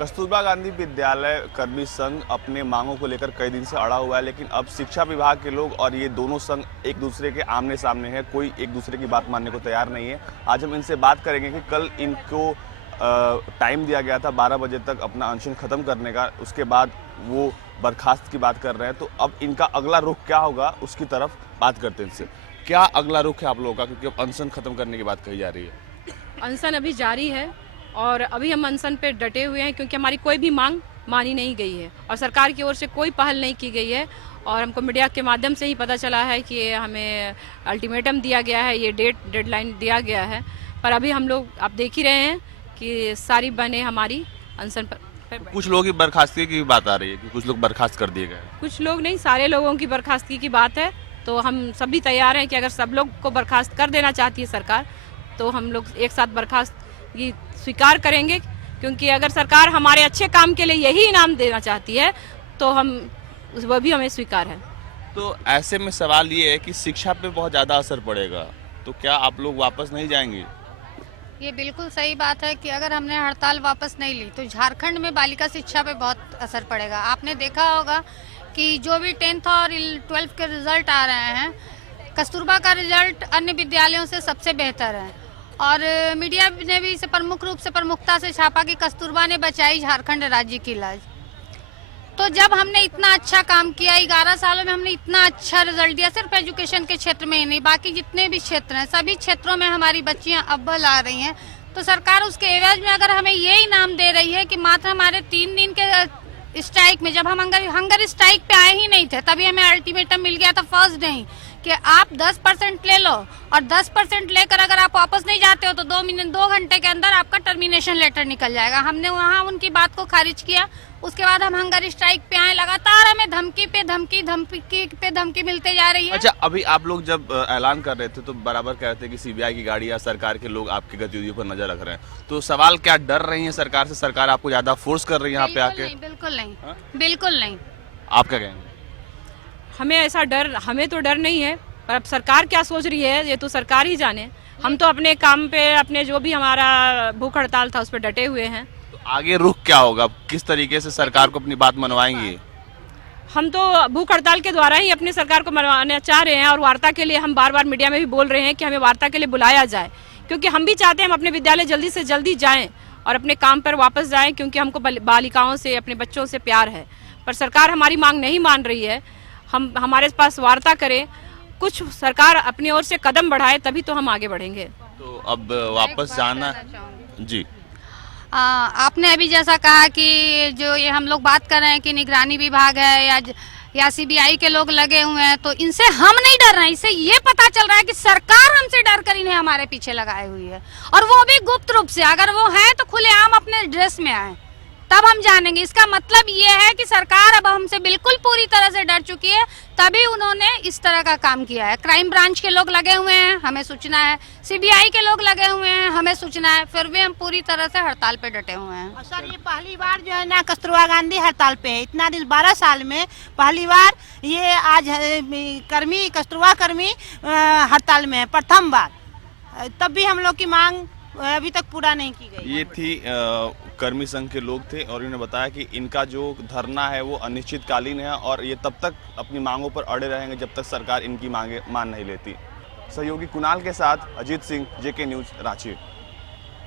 कस्तूरबा गांधी विद्यालय कर्मी संघ अपने मांगों को लेकर कई दिन से अड़ा हुआ है, लेकिन अब शिक्षा विभाग के लोग और ये दोनों संघ एक दूसरे के आमने सामने हैं। कोई एक दूसरे की बात मानने को तैयार नहीं है। आज हम इनसे बात करेंगे कि कल इनको टाइम दिया गया था 12 बजे तक अपना अनशन खत्म करने का, उसके बाद वो बर्खास्त की बात कर रहे हैं। तो अब इनका अगला रुख क्या होगा उसकी तरफ बात करते हैं इनसे। क्या अगला रुख है आप लोगों का, क्योंकि अब अनशन खत्म करने की बात कही जा रही है? अनशन अभी जारी है और अभी हम अनशन पे डटे हुए हैं, क्योंकि हमारी कोई भी मांग मानी नहीं गई है और सरकार की ओर से कोई पहल नहीं की गई है। और हमको मीडिया के माध्यम से ही पता चला है कि हमें अल्टीमेटम दिया गया है, ये डेडलाइन दिया गया है। पर अभी हम लोग आप देख ही रहे हैं कि सारी बहनें हमारी अनशन पर कुछ लोगों की बर्खास्तगी की बात आ रही है कि कुछ लोग बर्खास्त कर दिए गए। कुछ लोग नहीं, सारे लोगों की बर्खास्तगी की बात है। तो हम सभी तैयार हैं कि अगर सब लोग को बर्खास्त कर देना चाहती है सरकार, तो हम लोग एक साथ बर्खास्तगी स्वीकार करेंगे। क्योंकि अगर सरकार हमारे अच्छे काम के लिए यही इनाम देना चाहती है तो वह भी हमें स्वीकार है। तो ऐसे में सवाल ये है कि शिक्षा पे बहुत ज़्यादा असर पड़ेगा, तो क्या आप लोग वापस नहीं जाएंगे? ये बिल्कुल सही बात है कि अगर हमने हड़ताल वापस नहीं ली तो झारखंड में बालिका शिक्षा पे बहुत असर पड़ेगा। आपने देखा होगा कि जो भी 10th और 12th के रिजल्ट आ रहे हैं, कस्तूरबा का रिजल्ट अन्य विद्यालयों से सबसे बेहतर है। और मीडिया ने भी इसे प्रमुख रूप से प्रमुखता से छापा कि कस्तूरबा ने बचाई झारखंड राज्य की लाज। तो जब हमने इतना अच्छा काम किया, 11 सालों में हमने इतना अच्छा रिजल्ट दिया, सिर्फ एजुकेशन के क्षेत्र में ही नहीं, बाकी जितने भी क्षेत्र हैं सभी क्षेत्रों में हमारी बच्चियां अव्वल आ रही हैं। तो सरकार उसके एवज में अगर हमें ये इनाम दे रही है कि मात्र हमारे 3 दिन के स्ट्राइक में, जब हम हंगर स्ट्राइक पे आए ही नहीं थे तभी हमें अल्टीमेटम मिल गया था फर्स्ट डे कि आप 10% ले लो और 10% लेकर अगर आप वापस नहीं जाते हो तो 2 घंटे के अंदर आपका टर्मिनेशन लेटर निकल जाएगा। हमने वहाँ उनकी बात को खारिज किया। उसके बाद हम हंगर स्ट्राइक पे आए। लगातार हमें धमकी पे धमकी मिलते जा रही है। अच्छा, अभी आप लोग जब ऐलान कर रहे थे तो बराबर कह रहे थे कि सीबीआई की गाड़ी या सरकार के लोग आपकी गतिविधियों पर नजर रख रहे हैं। तो सवाल, क्या डर रही है सरकार से? सरकार आपको ज्यादा फोर्स कर रही है यहाँ पे आके? बिल्कुल नहीं, बिल्कुल नहीं। आप क्या कहेंगे? हमें तो डर नहीं है, पर अब सरकार क्या सोच रही है ये तो सरकार ही जाने। हम तो अपने काम पे, अपने जो भी हमारा भूख हड़ताल था उस पर डटे हुए हैं। तो आगे रुख क्या होगा? किस तरीके से सरकार को अपनी बात मनवाएंगे? हम तो भूख हड़ताल के द्वारा ही अपनी सरकार को मनवाना चाह रहे हैं और वार्ता के लिए हम बार बार मीडिया में भी बोल रहे हैं कि हमें वार्ता के लिए बुलाया जाए, क्योंकि हम भी चाहते हैं हम अपने विद्यालय जल्दी से जल्दी जाएं और अपने काम पर वापस जाएं, क्योंकि हमको बालिकाओं से, अपने बच्चों से प्यार है। पर सरकार हमारी मांग नहीं मान रही है। हमारे पास वार्ता करें, कुछ सरकार अपनी ओर से कदम बढ़ाए, तभी तो हम आगे बढ़ेंगे। तो अब वापस जाना जी। आपने अभी जैसा कहा कि जो ये हम लोग बात कर रहे हैं कि निगरानी विभाग है या सीबीआई के लोग लगे हुए हैं, तो इनसे हम नहीं डर रहे हैं। इससे ये पता चल रहा है कि सरकार हमसे डर कर इन्हें हमारे पीछे लगाई हुई है, और वो भी गुप्त रूप से। अगर वो है तो खुलेआम अपने ड्रेस में आए, तब हम जानेंगे। इसका मतलब ये है कि सरकार अब हमसे बिल्कुल पूरी तरह से डर चुकी है, तभी उन्होंने इस तरह का काम किया है। क्राइम ब्रांच के लोग लगे हुए हैं, हमें सूचना है, सीबीआई के लोग लगे हुए हैं, हमें सूचना है, फिर भी हम पूरी तरह से हड़ताल पे डटे हुए हैं। और सर, ये पहली बार जो है ना कस्तूरबा गांधी हड़ताल पे है। इतना दिन 12 साल में पहली बार ये आज कस्तूरबा कर्मी हड़ताल में है, प्रथम बार। तब भी हम लोग की मांग अभी तक पूरा नहीं की गई। ये थी कर्मी संघ के लोग थे और इन्होंने बताया कि इनका जो धरना है वो अनिश्चितकालीन है और ये तब तक अपनी मांगों पर अड़े रहेंगे जब तक सरकार इनकी मांगे मान नहीं लेती। सहयोगी कुणाल के साथ अजीत सिंह, जेके न्यूज़, रांची।